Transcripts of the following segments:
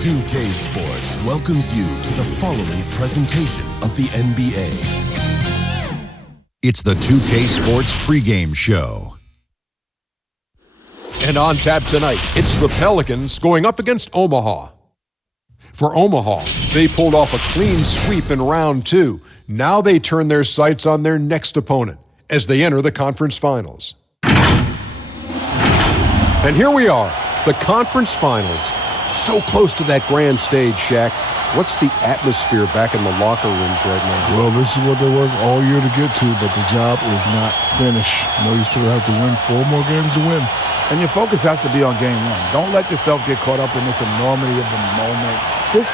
2K Sports welcomes you to the following presentation of the NBA. It's the 2K Sports pregame show. And on tap tonight, it's the Pelicans going up against Omaha. For Omaha, they pulled off a clean sweep in round 2. Now they turn their sights on their next opponent as they enter the conference finals. And here we are, the conference finals. So close to that grand stage, Shaq. What's the atmosphere back in the locker rooms right now? Well, this is what they worked all year to get to, but the job is not finished. You still have to win 4 more games to win. And your focus has to be on game 1. Don't let yourself get caught up in this enormity of the moment. Just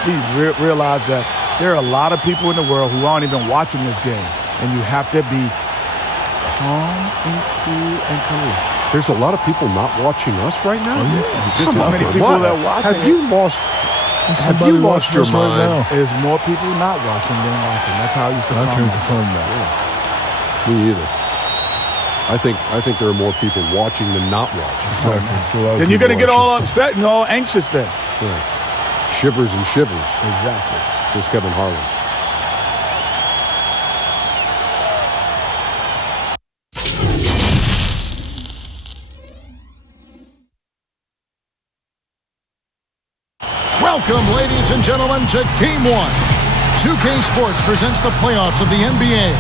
realize that there are a lot of people in the world who aren't even watching this game, and you have to be calm and cool and collected. There's a lot of people not watching us right now? Just as many people that are watching. Have you lost your mind? Right now. There's more people not watching than watching. That's how I used to I can't confirm that. Yeah. Me either. I think there are more people watching than not watching. Exactly. Then you're going to get all upset and all anxious then. Yeah. Shivers and shivers. Exactly. Here's Kevin Harlan. Welcome, ladies and gentlemen, to Game 1. 2K Sports presents the playoffs of the NBA.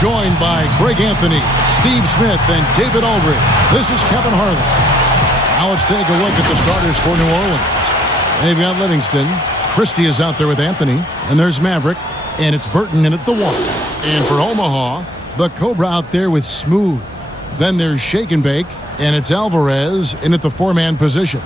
Joined by Greg Anthony, Steve Smith, and David Aldridge, this is Kevin Harlan. Now let's take a look at the starters for New Orleans. They've got Livingston. Christie is out there with Anthony. And there's Maverick. And it's Burton in at the 1. And for Omaha, the Cobra out there with Smooth. Then there's Shake and Bake. And it's Alvarez in at the 4-man position.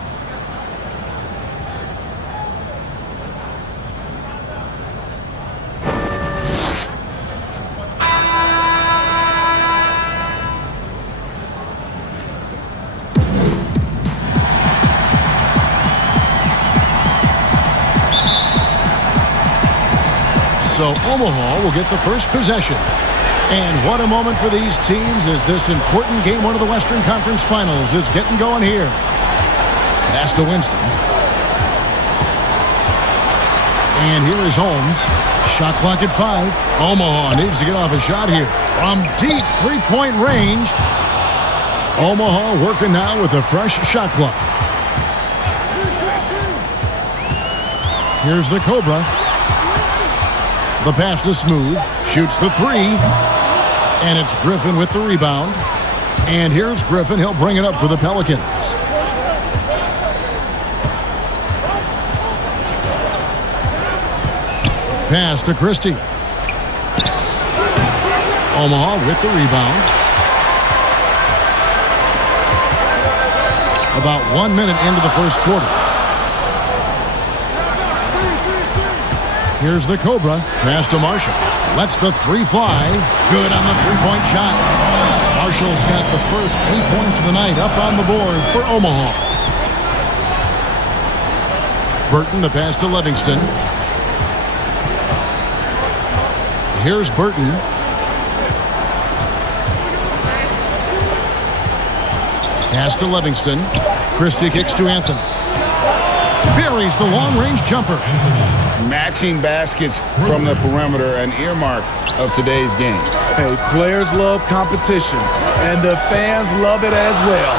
So Omaha will get the first possession. And what a moment for these teams as this important Game 1 of the Western Conference Finals is getting going here. Pass to Winston. And here is Holmes. Shot clock at 5. Omaha needs to get off a shot here. From deep three-point range. Omaha working now with a fresh shot clock. Here's the Cobra. The pass to Smooth. Shoots the 3. And it's Griffin with the rebound. And here's Griffin. He'll bring it up for the Pelicans. Pass to Christie. Omaha with the rebound. About 1 minute into the first quarter. Here's the Cobra. Pass to Marshall. Lets the 3 fly. Good on the three-point shot. Marshall's got the first 3 points of the night up on the board for Omaha. Burton, the pass to Livingston. Here's Burton. Pass to Livingston. Christie kicks to Anthony. Buries the long-range jumper. Matching baskets from the perimeter, an earmark of today's game. Hey, players love competition, and the fans love it as well.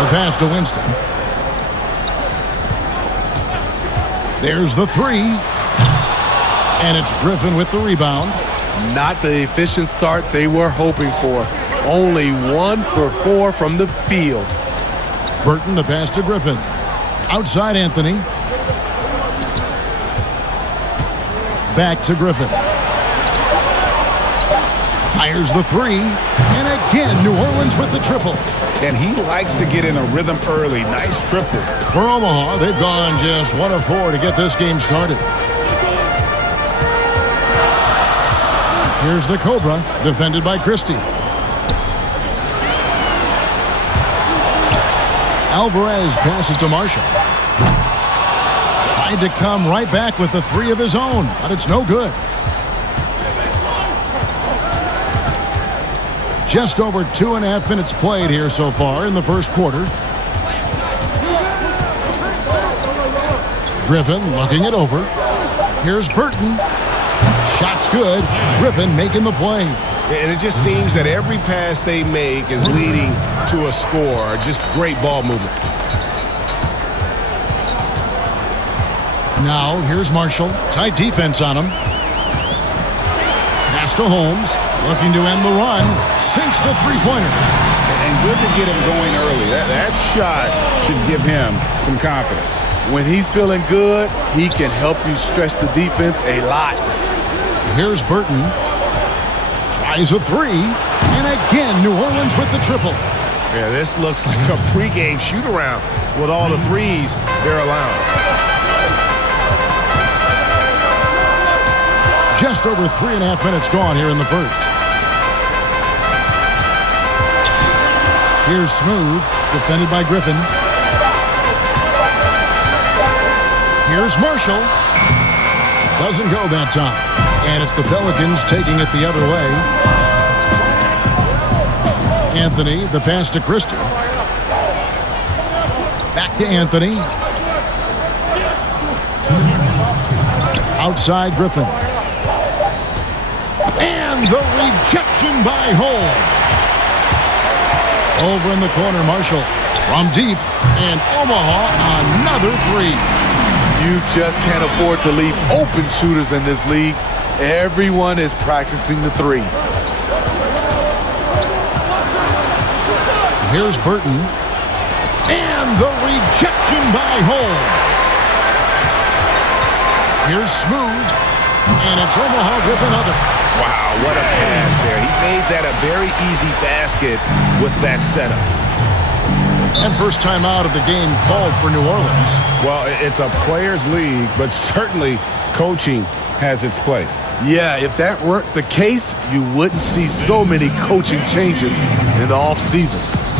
The pass to Winston. There's the 3. And it's Griffin with the rebound. Not the efficient start they were hoping for. Only 1 for 4 from the field. Burton, the pass to Griffin. Outside Anthony. Back to Griffin. Fires the 3. And again, New Orleans with the triple. And he likes to get in a rhythm early. Nice triple. For Omaha, they've gone just 1 of 4 to get this game started. Here's the Cobra, defended by Christie. Alvarez passes to Marshall. Tried to come right back with the 3 of his own, but it's no good. Just over 2.5 minutes played here so far in the first quarter. Griffin looking it over. Here's Burton. Shot's good. Griffin making the play. And it just seems that every pass they make is leading to a score. Just great ball movement. Now, here's Marshall. Tight defense on him. Pass to Holmes. Looking to end the run. Sinks the three-pointer. And good to get him going early. That shot should give him some confidence. When he's feeling good, he can help you stretch the defense a lot. Here's Burton. Tries a three. And again, New Orleans with the triple. Yeah, this looks like a pregame shoot-around with all the threes they're allowing. Just over 3.5 minutes gone here in the first. Here's Smooth, defended by Griffin. Here's Marshall. Doesn't go that time. And it's the Pelicans taking it the other way. Anthony, the pass to Christie. Back to Anthony. Outside Griffin. And the rejection by Holmes. Over in the corner, Marshall. From deep. And Omaha, another three. You just can't afford to leave open shooters in this league. Everyone is practicing the three. Here's Burton. And the rejection by Holmes. Here's Smooth. And it's Omaha with another. Wow, what a pass there. He made that a very easy basket with that setup. And first time out of the game called for New Orleans. Well, it's a players' league, but certainly coaching has its place. Yeah, if that weren't the case, you wouldn't see so many coaching changes in the offseason.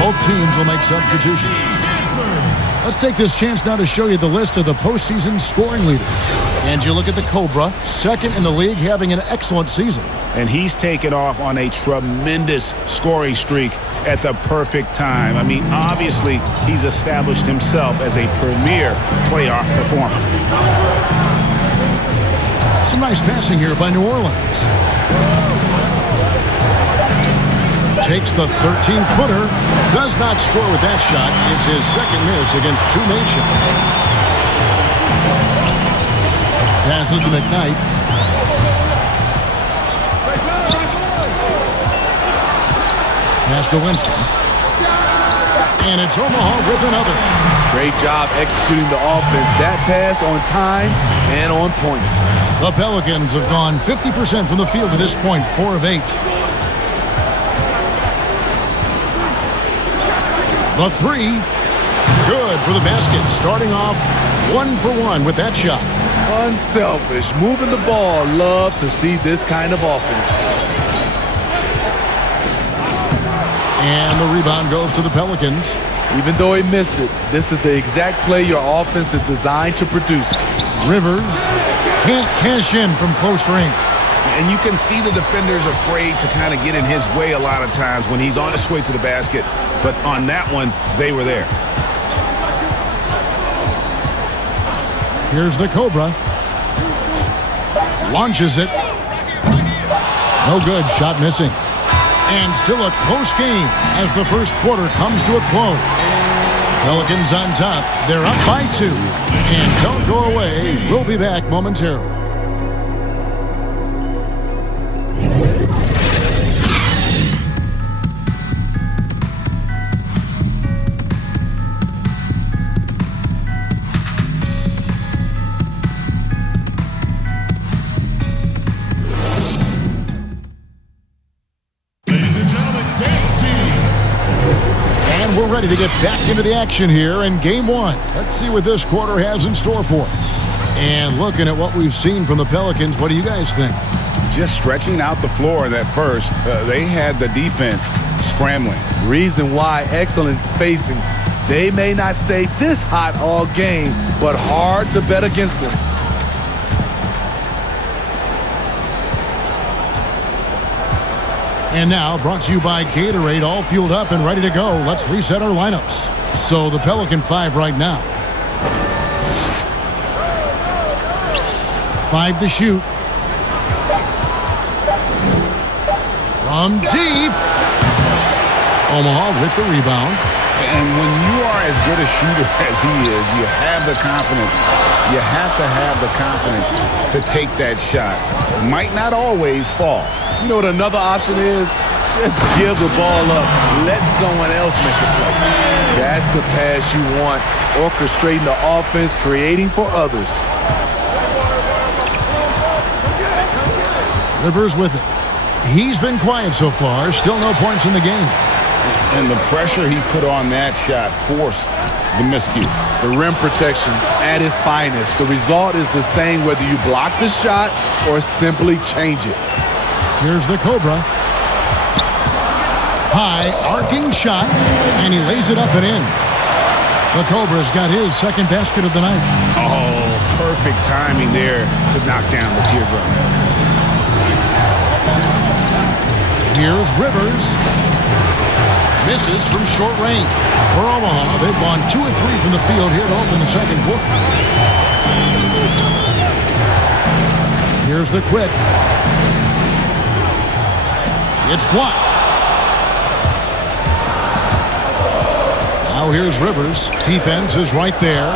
Both teams will make substitutions. Let's take this chance now to show you the list of the postseason scoring leaders. And you look at the Cobra, second in the league, having an excellent season. And he's taken off on a tremendous scoring streak at the perfect time. I mean, obviously, he's established himself as a premier playoff performer. Some nice passing here by New Orleans. Takes the 13-footer. Does not score with that shot. It's his second miss against two made shots. Passes to McKnight. Pass to Winston. And it's Omaha with another. Great job executing the offense. That pass on time and on point. The Pelicans have gone 50% from the field to this point, 4 of 8. The three, good for the basket. Starting off 1 for 1 with that shot. Unselfish, moving the ball. Love to see this kind of offense. And the rebound goes to the Pelicans. Even though he missed it, this is the exact play your offense is designed to produce. Rivers can't cash in from close range. And you can see the defenders afraid to kind of get in his way a lot of times when he's on his way to the basket. But on that one, they were there. Here's the Cobra. Launches it. No good. Shot missing. And still a close game as the first quarter comes to a close. Pelicans on top. They're up by 2. And don't go away. We'll be back momentarily. to get back into the action here in game one. Let's see what this quarter has in store for us. And looking at what we've seen from the Pelicans, what do you guys think? Just stretching out the floor in that first. They had the defense scrambling. Reason why, excellent spacing. They may not stay this hot all game, but hard to bet against them. And now, brought to you by Gatorade, all fueled up and ready to go. Let's reset our lineups. So the Pelican 5 right now. 5 to shoot. From deep. Omaha with the rebound. And when you are as good a shooter as he is, you have the confidence. You have to have the confidence to take that shot. It might not always fall. You know what another option is? Just give the ball up. Let someone else make the play. That's the pass you want. Orchestrating the offense, creating for others. Rivers with it. He's been quiet so far. Still no points in the game. And the pressure he put on that shot forced the miscue. The rim protection at its finest. The result is the same whether you block the shot or simply change it. Here's the Cobra. High, arcing shot, and he lays it up and in. The Cobra's got his second basket of the night. Oh, perfect timing there to knock down the teardrop. Here's Rivers. Misses from short range. For Omaha, they've gone 2 of 3 from the field here to open the second quarter. Here's the quick. It's blocked. Now here's Rivers. Defense is right there.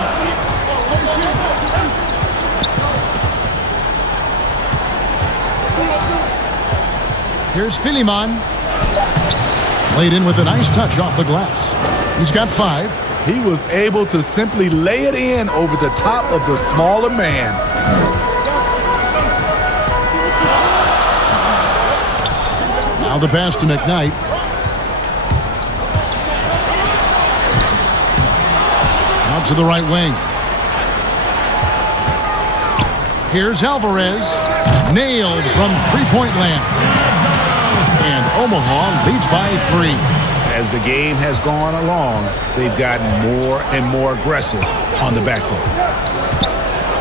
Here's Philemon. Laid in with a nice touch off the glass. He's got 5. He was able to simply lay it in over the top of the smaller man. Now the pass to McKnight. Out to the right wing. Here's Alvarez. Nailed from three-point land. And Omaha leads by 3. As the game has gone along, they've gotten more and more aggressive on the backboard.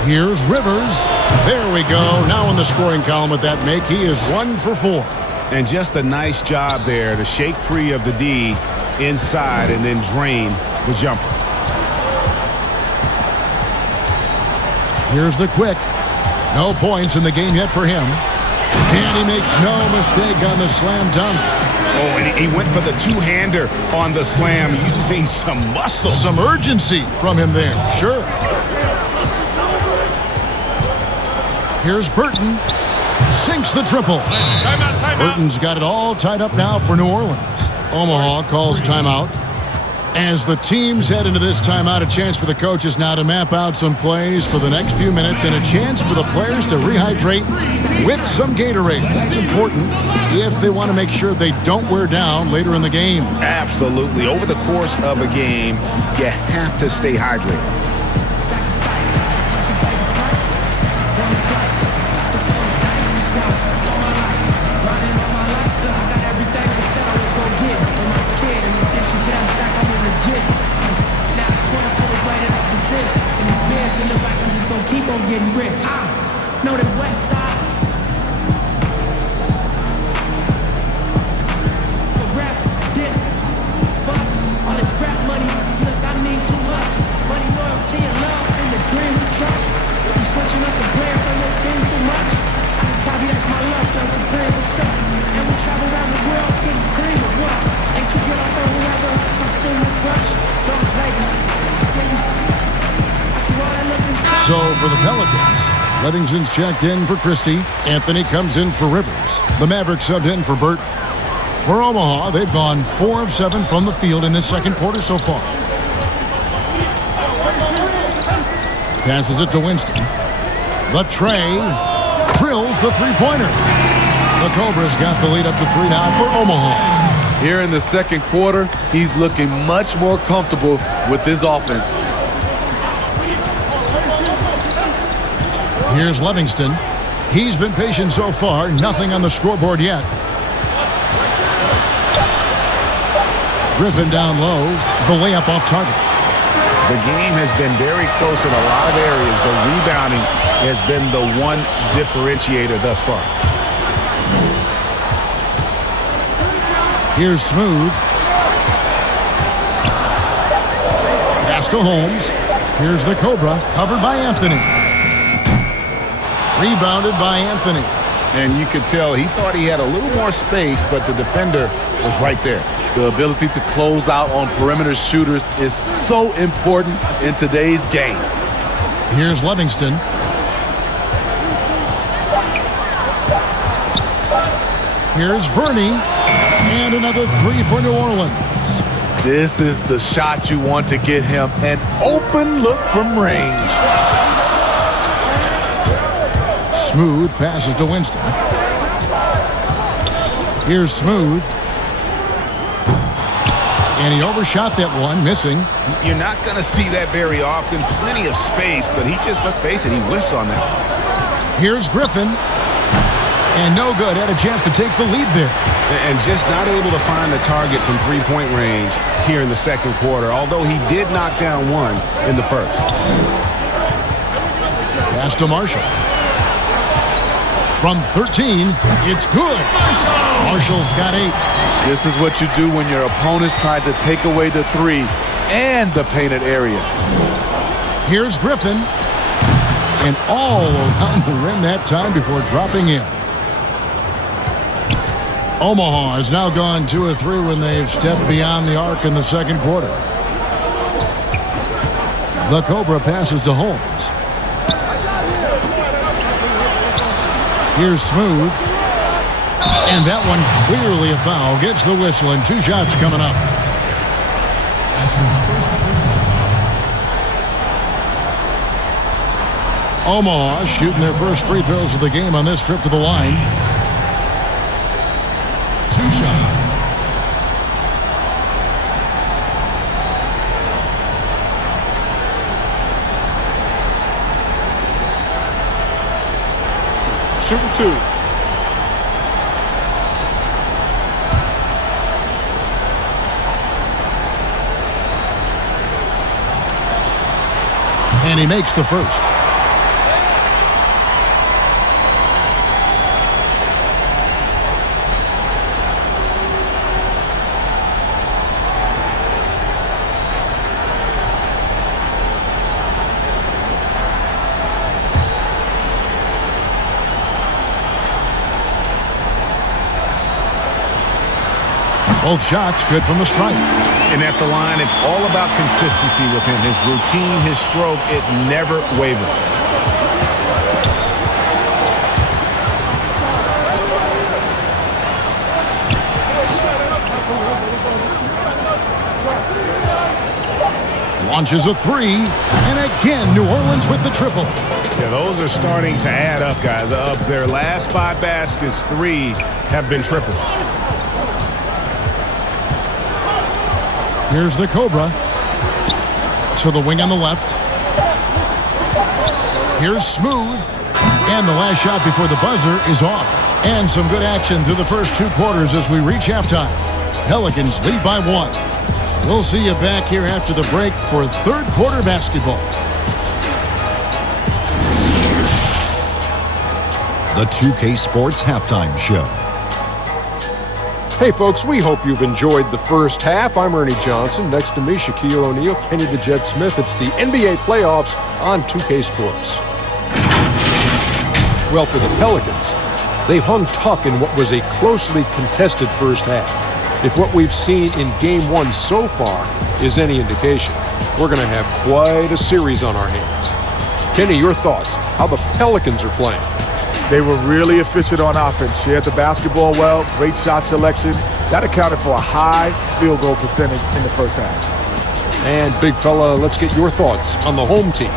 Here's Rivers. There we go. Now in the scoring column with that make, he is 1 for 4. And just a nice job there to shake free of the D inside and then drain the jumper. Here's the quick. No points in the game yet for him. And he makes no mistake on the slam dunk. Oh, and he went for the two-hander on the slam, using some muscle. Some urgency from him there, sure. Here's Burton. Sinks the triple. Timeout. Burton's got it all tied up now for New Orleans. Omaha calls timeout. As the teams head into this timeout, a chance for the coaches now to map out some plays for the next few minutes and a chance for the players to rehydrate with some Gatorade. That's important if they want to make sure they don't wear down later in the game. Absolutely. Over the course of a game, you have to stay hydrated. Keep on getting rich. Know the West Side. For rap, this, fucks, all this rap money. Look, I need too much. Money, loyalty, and love, and the dream we trust. If you switching up the players on your team too much, probably that's my luck, done some grand what's up. And we travel around the world, getting cream of what? Ain't you get off on whoever, some single crush. Lost Vegas. So for the Pelicans, Livingston's checked in for Christie. Anthony comes in for Rivers. The Mavericks subbed in for Burton. For Omaha, they've gone 4 of 7 from the field in this second quarter so far. Passes it to Winston. The tray drills the three-pointer. The Cobras got the lead up to 3 now for Omaha. Here in the second quarter, he's looking much more comfortable with this offense. Here's Livingston. He's been patient so far. Nothing on the scoreboard yet. Griffin down low. The layup off target. The game has been very close in a lot of areas, but rebounding has been the one differentiator thus far. Here's Smooth. Pass to Holmes. Here's the Cobra, covered by Anthony. Rebounded by Anthony. And you could tell he thought he had a little more space, but the defender was right there. The ability to close out on perimeter shooters is so important in today's game. Here's Livingston. Here's Verney. And another three for New Orleans. This is the shot you want to get him. An open look from range. Smooth passes to Winston. Here's Smooth. And he overshot that one, missing. You're not going to see that very often. Plenty of space, but he just, let's face it, he whiffs on that. Here's Griffin. And no good. Had a chance to take the lead there. And just not able to find the target from three-point range here in the second quarter, although he did knock down one in the first. Pass to Marshall. From 13, it's good. Marshall's got 8. This is what you do when your opponents try to take away the three and the painted area. Here's Griffin. And all around the rim that time before dropping in. Omaha has now gone 2 of 3 when they've stepped beyond the arc in the second quarter. The Cobra passes to Holmes. Here's Smooth. And that one clearly a foul. Gets the whistle and 2 shots coming up. Omaha shooting their first free throws of the game on this trip to the line. 2 shots. Shooting 2. And he makes the first. Both shots good from the stripe. And at the line, it's all about consistency with him. His routine, his stroke, it never wavers. Launches a 3. And again, New Orleans with the triple. Yeah, those are starting to add up, guys. Of their last 5 baskets, 3 have been triples. Here's the Cobra. To the wing on the left. Here's Smooth. And the last shot before the buzzer is off. And some good action through the first 2 quarters as we reach halftime. Pelicans lead by 1. We'll see you back here after the break for third quarter basketball. The 2K Sports Halftime Show. Hey folks, we hope you've enjoyed the first half. I'm Ernie Johnson. Next to me, Shaquille O'Neal, Kenny the Jet Smith. It's the NBA playoffs on 2K Sports. Well, for the Pelicans, they've hung tough in what was a closely contested first half. If what we've seen in Game 1 so far is any indication, we're going to have quite a series on our hands. Kenny, your thoughts? How the Pelicans are playing? They were really efficient on offense. Shared the basketball well, great shot selection. That accounted for a high field goal percentage in the first half. And big fella, let's get your thoughts on the home team.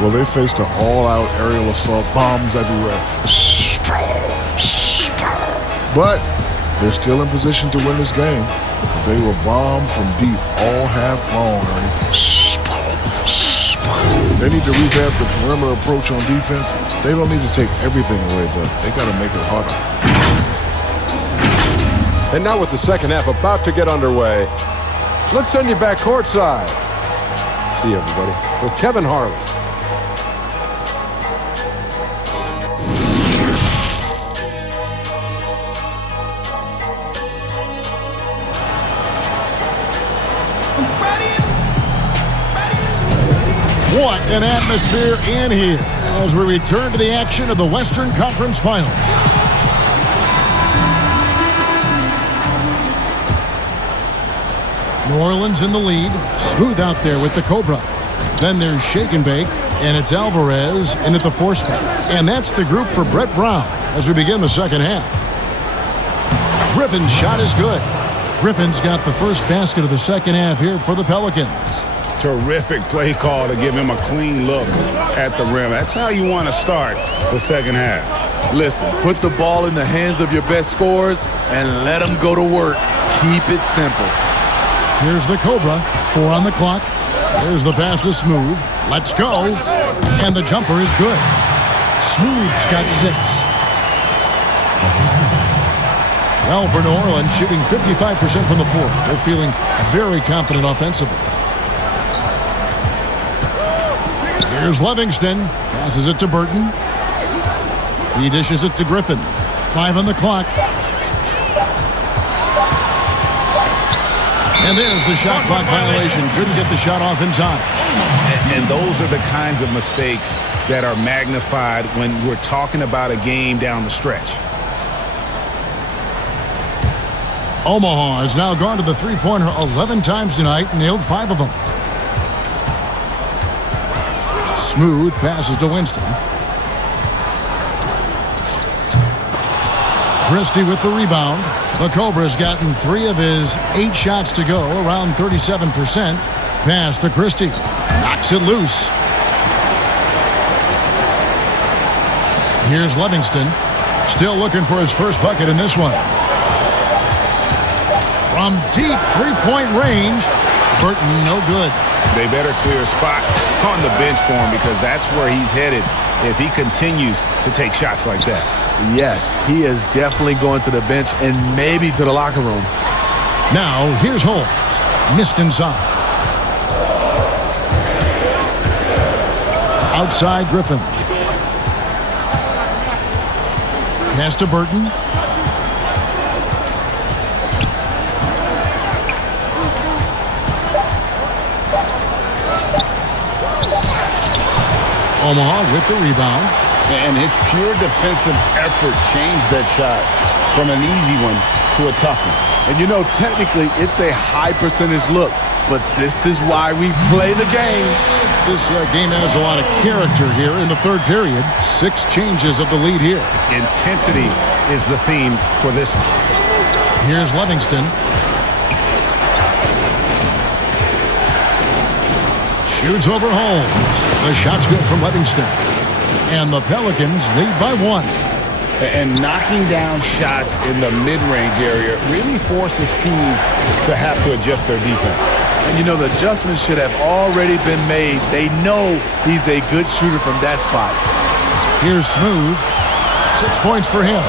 Well, they faced an all-out aerial assault, bombs everywhere. But They're still in position to win this game, but they were bombed from deep all half long, Ernie. They need to revamp the perimeter approach on defense. They don't need to take everything away, but they got to make it harder. And now with the second half about to get underway, let's send you back courtside. See you, everybody, with Kevin Harlan. What an atmosphere in here as we return to the action of the Western Conference Final. New Orleans in the lead. Smooth out there with the Cobra. Then there's Shake and Bake, and it's Alvarez in at the 4 spot. And that's the group for Brett Brown as we begin the second half. Griffin's shot is good. Griffin's got the first basket of the second half here for the Pelicans. Terrific play call to give him a clean look at the rim. That's how you want to start the second half. Listen, put the ball in the hands of your best scorers and let them go to work. Keep it simple. Here's the Cobra. 4 on the clock. There's the pass to Smooth. Let's go. And the jumper is good. Smooth's got 6. Well, for New Orleans, shooting 55% from the floor. They're feeling very confident offensively. Here's Livingston. Passes it to Burton. He dishes it to Griffin. 5 on the clock. And there's the shot clock violation. Couldn't get the shot off in time. And those are the kinds of mistakes that are magnified when we're talking about a game down the stretch. Omaha has now gone to the three-pointer 11 times tonight and nailed 5 of them. Smooth passes to Winston. Christie with the rebound. The Cobra's gotten 3 of his 8 shots to go, around 37%. Pass to Christie. Knocks it loose. Here's Livingston. Still looking for his first bucket in this one. From deep three-point range, Burton no good. They better clear a spot on the bench for him because that's where he's headed if he continues to take shots like that. Yes, he is definitely going to the bench and maybe to the locker room. Now, here's Holmes. Missed inside. Outside Griffin. Pass to Burton. Omaha with the rebound. And his pure defensive effort changed that shot from an easy one to a tough one. And you know, technically, it's a high percentage look, but this is why we play the game. This game has a lot of character here in the third period. 6 changes of the lead here. Intensity is the theme for this one. Here's Livingston. Shoots over Holmes. The shot's good from Livingston. And the Pelicans lead by 1. And knocking down shots in the mid-range area really forces teams to have to adjust their defense. And you know, the adjustments should have already been made. They know he's a good shooter from that spot. Here's Smooth. 6 points for him.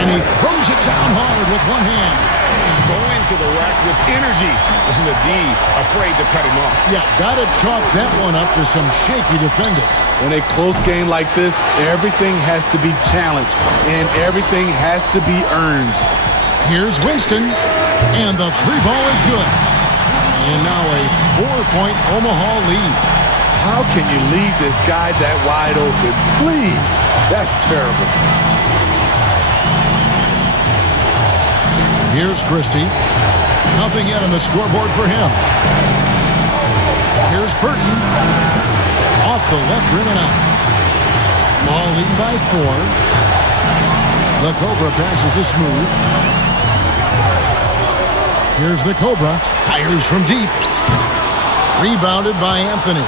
And he throws it down hard with one hand. Going to the rack with energy. And the D afraid to cut him off. Yeah, got to chalk that one up to some shaky defending. In a close game like this, everything has to be challenged and everything has to be earned. Here's Winston, and the 3-ball is good. And now a 4-point Omaha lead. How can you leave this guy that wide open? Please, that's terrible. Here's Christie. Nothing yet on the scoreboard for him. Here's Burton. Off the left rim and out. Ball leading by 4. The Cobra passes to Smooth. Here's the Cobra. Fires from deep. Rebounded by Anthony.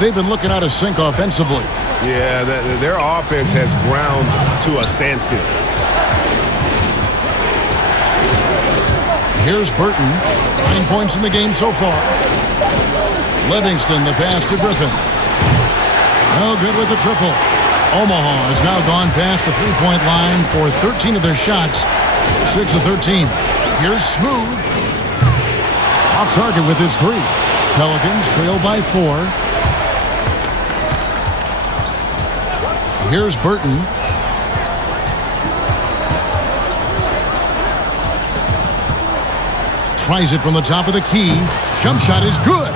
They've been looking out of sync offensively. Yeah, their offense has ground to a standstill. Here's Burton. 9 points in the game so far. Livingston, the pass to Griffin. No good with the triple. Omaha has now gone past the three-point line for 13 of their shots. 6 of 13. Here's Smooth. Off target with his three. Pelicans trail by 4. Here's Burton. Tries it from the top of the key. Jump shot is good.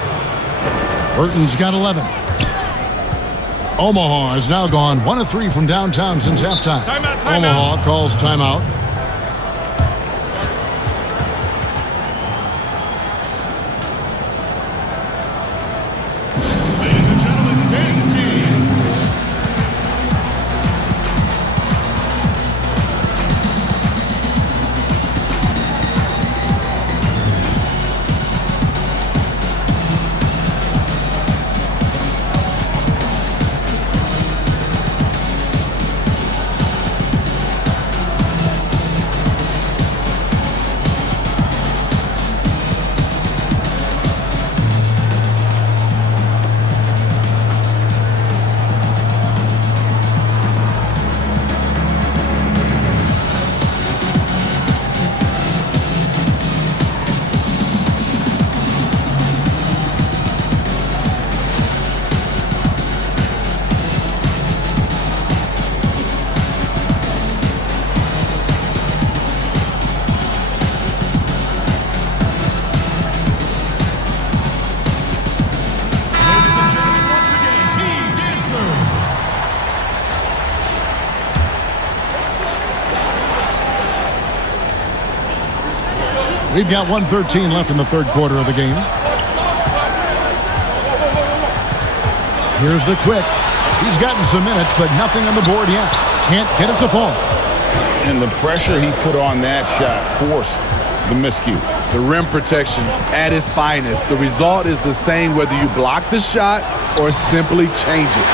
Burton's got 11. Omaha has now gone 1 of 3 from downtown since halftime. Timeout. Omaha calls timeout. Ladies and gentlemen, dance team. We've got 1:13 left in the third quarter of the game. Here's the quick. He's gotten some minutes, but nothing on the board yet. Can't get it to fall. And the pressure he put on that shot forced the miscue. The rim protection at its finest. The result is the same whether you block the shot or simply change it.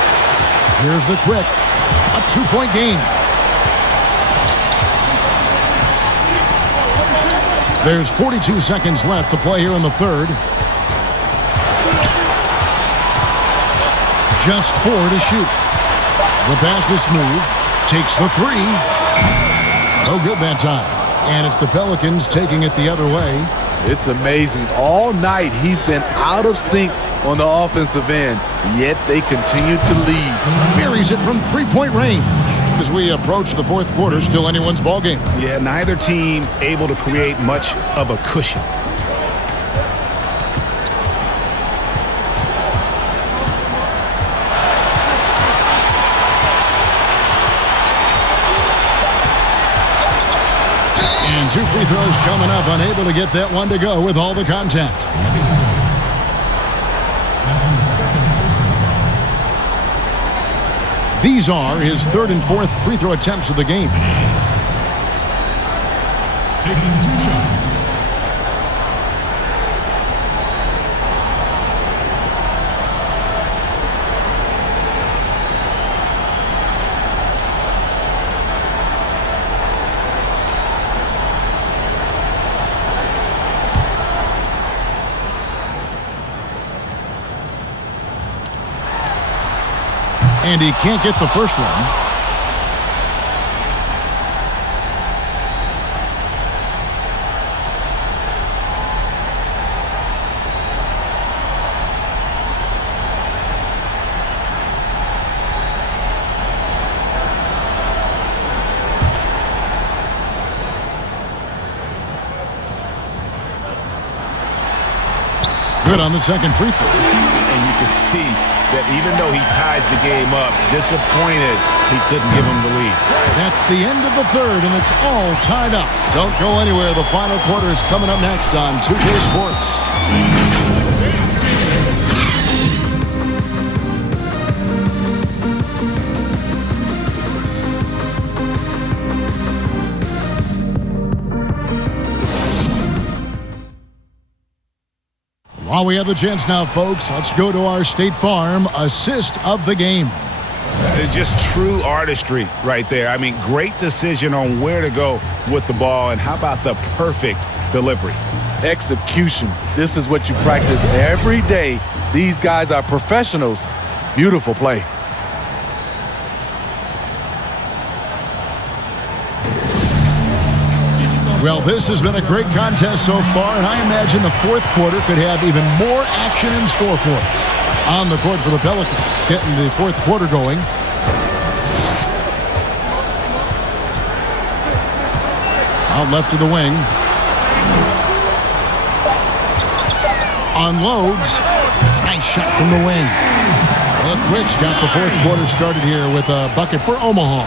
Here's the quick. A 2-point game. There's 42 seconds left to play here in the third. Just 4 to shoot. The pass to Smooth. Takes the three. No good that time. And it's the Pelicans taking it the other way. It's amazing. All night he's been out of sync on the offensive end, yet they continue to lead. Buries it from three-point range. As we approach the fourth quarter, still anyone's ballgame. Yeah, neither team able to create much of a cushion. And 2 free throws coming up, unable to get that one to go with all the contact. These are his third and fourth free throw attempts of the game. Taking 2 shots. And he can't get the first one. Good on the second free throw. And you can see that even though he ties the game up, disappointed he couldn't give him the lead. That's the end of the third, and it's all tied up. Don't go anywhere. The final quarter is coming up next on 2K Sports. While we have the chance now, folks, let's go to our State Farm assist of the game. Just true artistry right there. I mean, great decision on where to go with the ball, and how about the perfect delivery? Execution. This is what you practice every day. These guys are professionals. Beautiful play. Well, this has been a great contest so far, and I imagine the fourth quarter could have even more action in store for us. On the court for the Pelicans, getting the fourth quarter going. Out left to the wing. Unloads. Nice shot from the wing. The Quicks got the fourth quarter started here with a bucket for Omaha.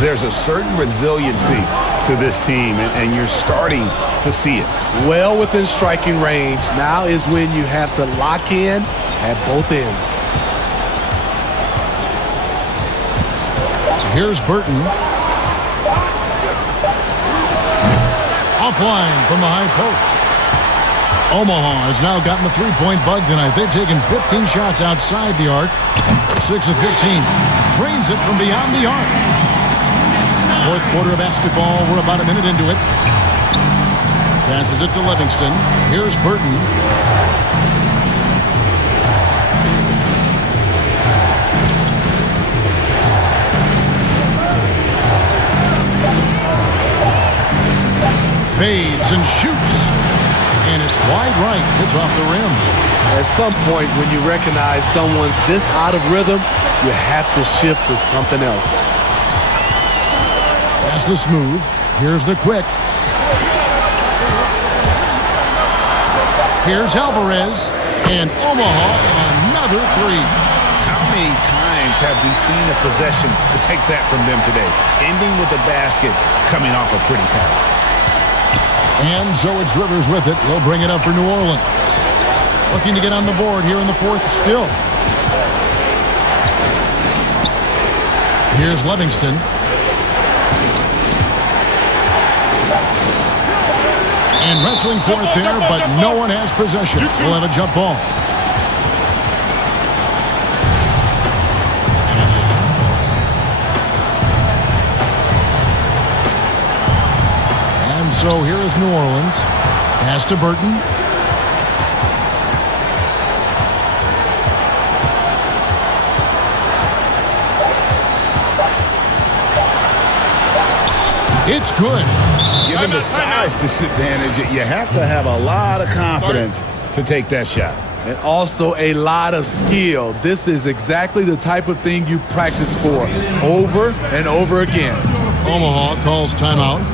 There's a certain resiliency to this team, and you're starting to see it. Well within striking range. Now is when you have to lock in at both ends. Here's Burton. Offline from the high post. Omaha has now gotten the three-point bug tonight. They've taken 15 shots outside the arc. 6 of 15. Drains it from beyond the arc. Fourth quarter of basketball. We're about a minute into it. Passes it to Livingston. Here's Burton. Fades and shoots. And it's wide right. It's off the rim. At some point, when you recognize someone's this out of rhythm, you have to shift to something else. Pass to Smooth. Here's the Quick. Here's Alvarez. And Omaha, another three. How many times have we seen a possession like that from them today? Ending with a basket, coming off a pretty pass. And so it's Rivers with it. He'll bring it up for New Orleans. Looking to get on the board here in the fourth still. Here's Livingston. And wrestling for it there, but no one has possession. We'll have a jump ball. And so here is New Orleans. Pass to Burton. It's good. Given the size disadvantage, you have to have a lot of confidence to take that shot. And also a lot of skill. This is exactly the type of thing you practice for over and over again. Omaha calls timeout.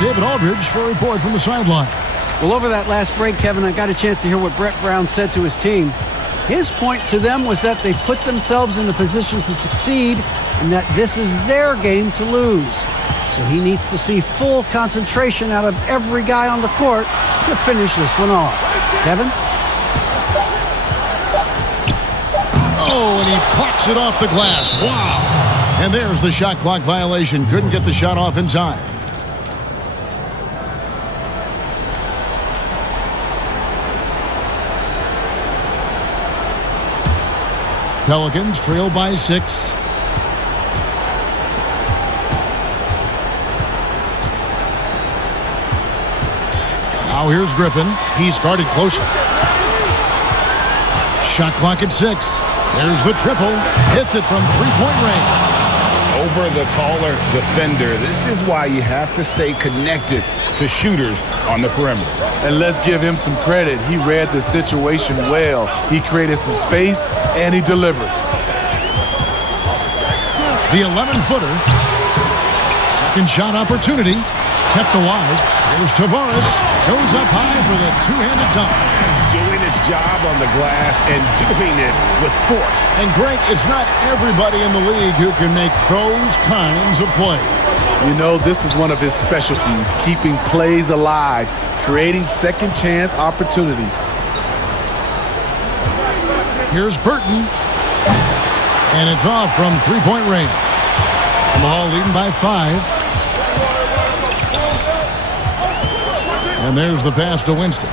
David Aldridge for a report from the sideline. Well, over that last break, Kevin, I got a chance to hear what Brett Brown said to his team. His point to them was that they put themselves in the position to succeed and that this is their game to lose. So he needs to see full concentration out of every guy on the court to finish this one off. Kevin? Oh, and he plucks it off the glass. Wow. And there's the shot clock violation. Couldn't get the shot off in time. Pelicans trail by 6. Now here's Griffin. He's guarded closer. Shot clock at 6. There's the triple. Hits it from three-point range. over the taller defender. This is why you have to stay connected to shooters on the perimeter. And let's give him some credit. He read the situation well. He created some space, and he delivered. The 11-footer. Second shot opportunity. Kept alive. Here's Tavares. Goes up high for the two-handed dunk. Doing his job on the glass and doing it with force. And Greg, it's not everybody in the league who can make those kinds of plays. You know, this is one of his specialties, keeping plays alive, creating second chance opportunities. Here's Burton. And it's off from three-point range. Omaha leading by 5. And there's the pass to Winston.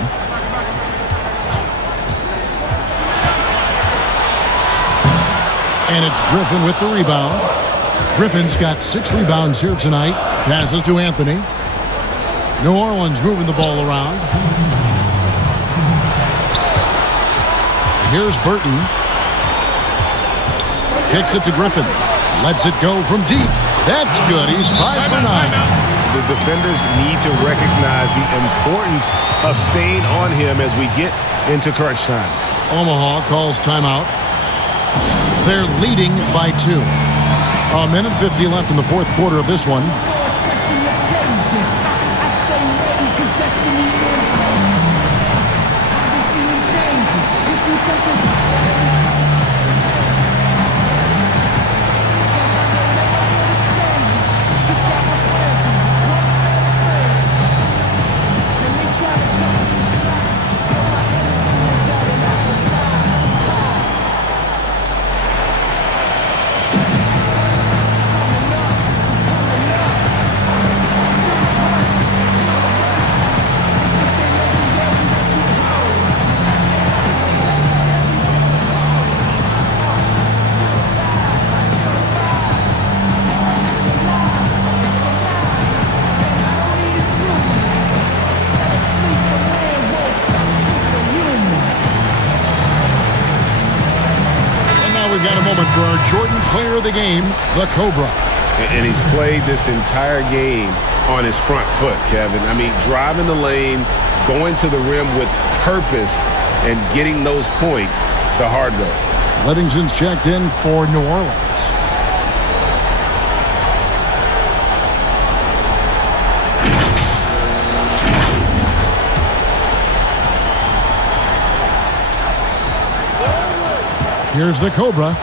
And it's Griffin with the rebound. Griffin's got 6 rebounds here tonight. Passes to Anthony. New Orleans moving the ball around. Here's Burton. Kicks it to Griffin. Lets it go from deep. That's good. He's 5 for 9. The defenders need to recognize the importance of staying on him as we get into crunch time. Omaha calls timeout. They're leading by 2. A minute 50 left in the fourth quarter of this one. For our Jordan player of the game, the Cobra. And he's played this entire game on his front foot, Kevin. I mean, driving the lane, going to the rim with purpose, and getting those points the hard way. Livingston's checked in for New Orleans. Here's the Cobra.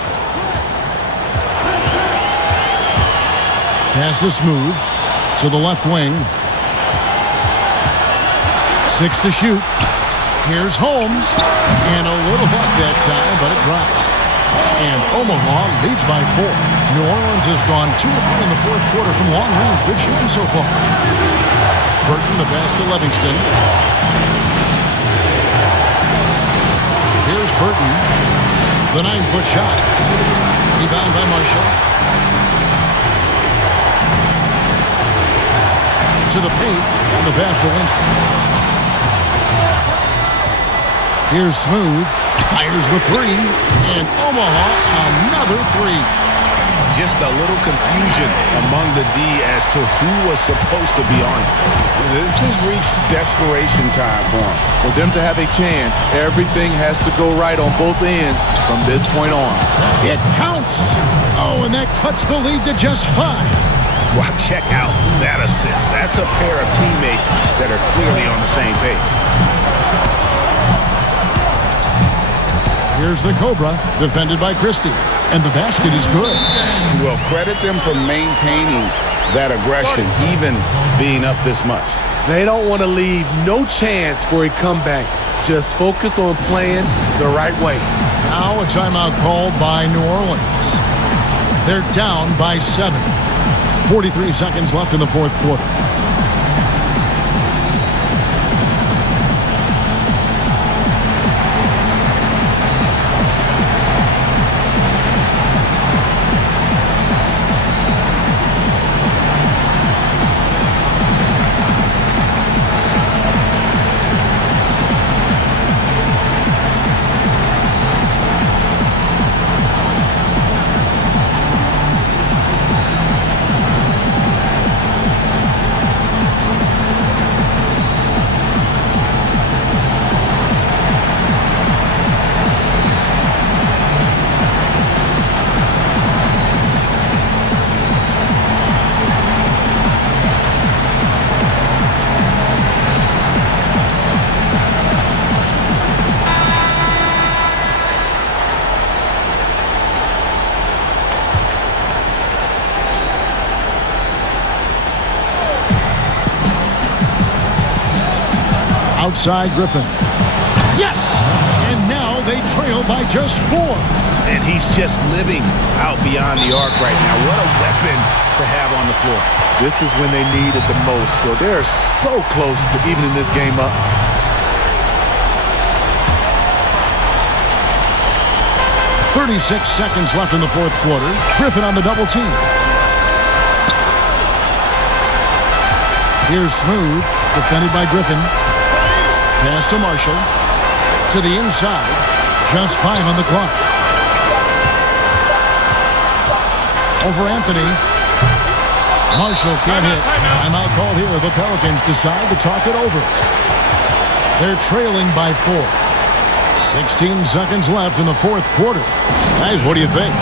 Pass to Smooth. To the left wing. 6 to shoot. Here's Holmes. And a little luck that time, but it drops. And Omaha leads by 4. New Orleans has gone 2 of 3 in the fourth quarter from long range. Good shooting so far. Burton, the pass to Livingston. Here's Burton. The 9-foot shot. Rebound by Marshall. To the paint, and the pass to Winston. Here's Smooth. Fires the 3. And Omaha, another 3. Just a little confusion among the D as to who was supposed to be on. This has reached desperation time for them. For them to have a chance, everything has to go right on both ends from this point on. It counts. Oh, and that cuts the lead to just 5. Well, check out that assist. That's a pair of teammates that are clearly on the same page. Here's the Cobra, defended by Christie. And the basket is good. Well, credit them for maintaining that aggression, even being up this much. They don't want to leave no chance for a comeback. Just focus on playing the right way. Now a timeout called by New Orleans. They're down by 7. 43 seconds left in the fourth quarter. Outside Griffin. Yes! And now they trail by just 4. And he's just living out beyond the arc right now. What a weapon to have on the floor. This is when they need it the most, so they're so close to evening this game up. .36 seconds left in the fourth quarter. Griffin on the double team. Here's Smooth, defended by Griffin. Pass to Marshall. To the inside. Just 5 on the clock. Over Anthony. Marshall can't hit. Timeout called here. The Pelicans decide to talk it over. They're trailing by 4. 16 seconds left in the fourth quarter. Guys, what do you think?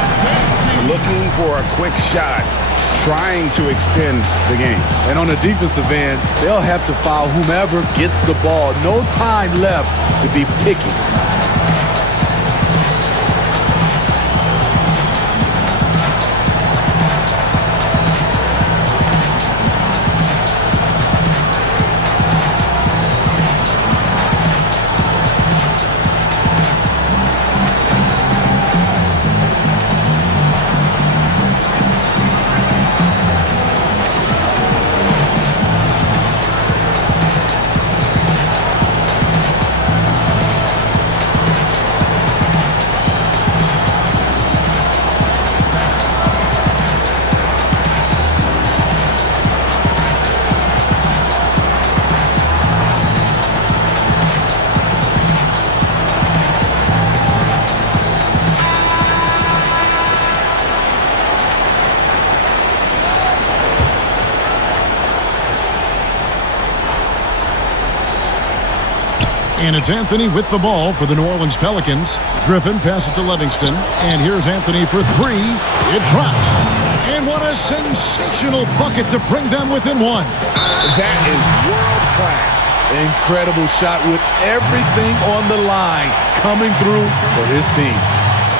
Looking for a quick shot, trying to extend the game. And on the defensive end, they'll have to foul whomever gets the ball. No time left to be picky. And it's Anthony with the ball for the New Orleans Pelicans. Griffin passes to Livingston. And here's Anthony for 3. It drops. And what a sensational bucket to bring them within 1. That is world class. Incredible shot with everything on the line coming through for his team.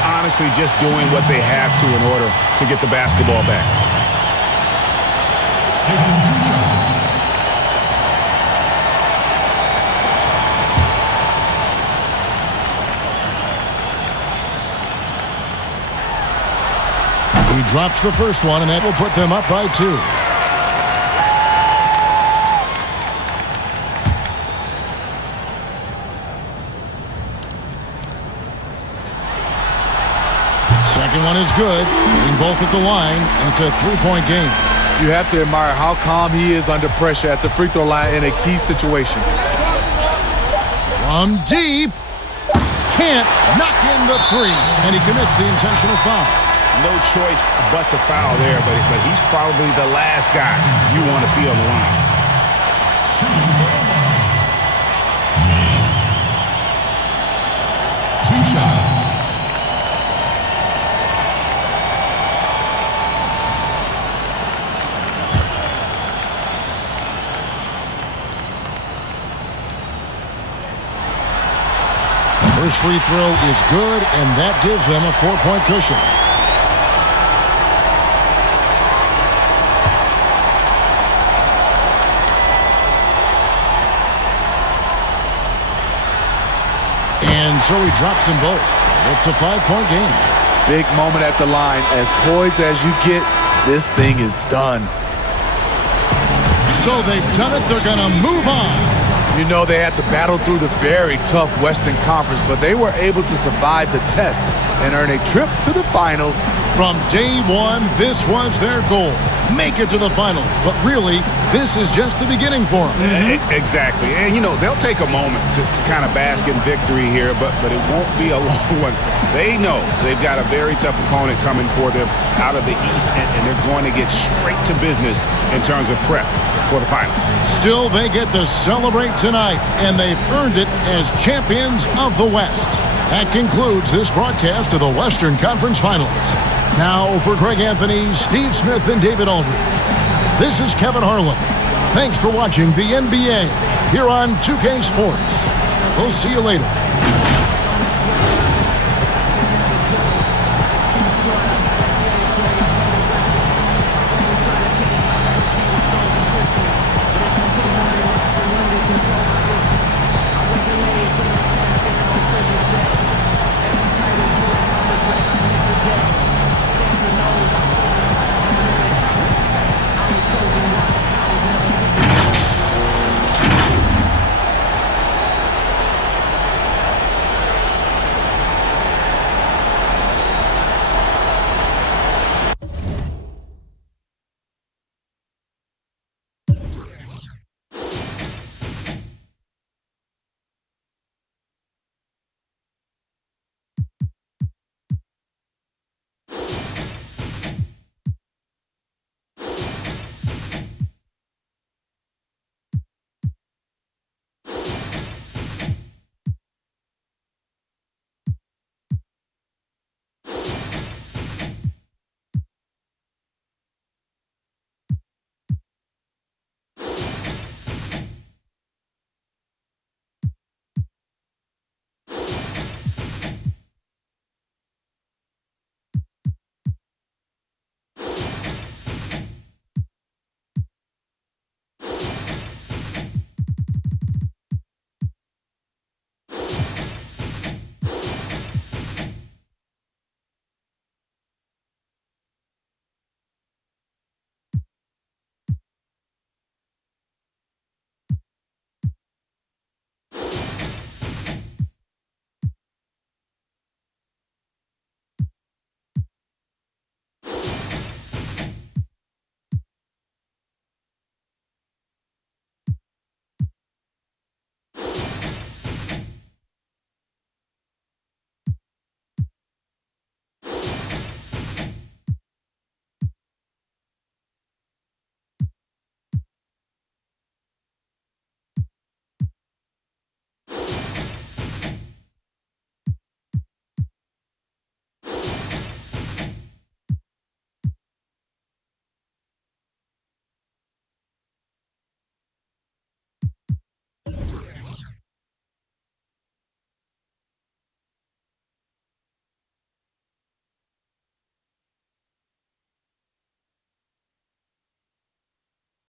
Honestly, just doing what they have to in order to get the basketball back. Taking 2 shots. He drops the first one, and that will put them up by 2. Second one is good. Being both at the line, and it's a 3-point game. You have to admire how calm he is under pressure at the free throw line in a key situation. From deep. Can't knock in the 3. And he commits the intentional foul. No choice but to foul there, but he's probably the last guy you want to see on the line. Maize. 2 shots. First free throw is good, and that gives them a 4-point cushion. And so he drops them both. It's a 5-point game. Big moment at the line. As poised as you get, this thing is done. So they've done it. They're going to move on. You know, they had to battle through the very tough Western Conference, but they were able to survive the test and earn a trip to the finals. From day one, this was their goal. Make it to the finals. But really, this is just the beginning for them. Exactly. And, you know, they'll take a moment to kind of bask in victory here, but it won't be a long one. They know they've got a very tough opponent coming for them out of the East, and they're going to get straight to business in terms of prep for the finals. Still, they get to celebrate tonight, and they've earned it as champions of the West. That concludes this broadcast of the Western Conference Finals. Now for Greg Anthony, Steve Smith, and David Aldridge, this is Kevin Harlan. Thanks for watching the NBA here on 2K Sports. We'll see you later.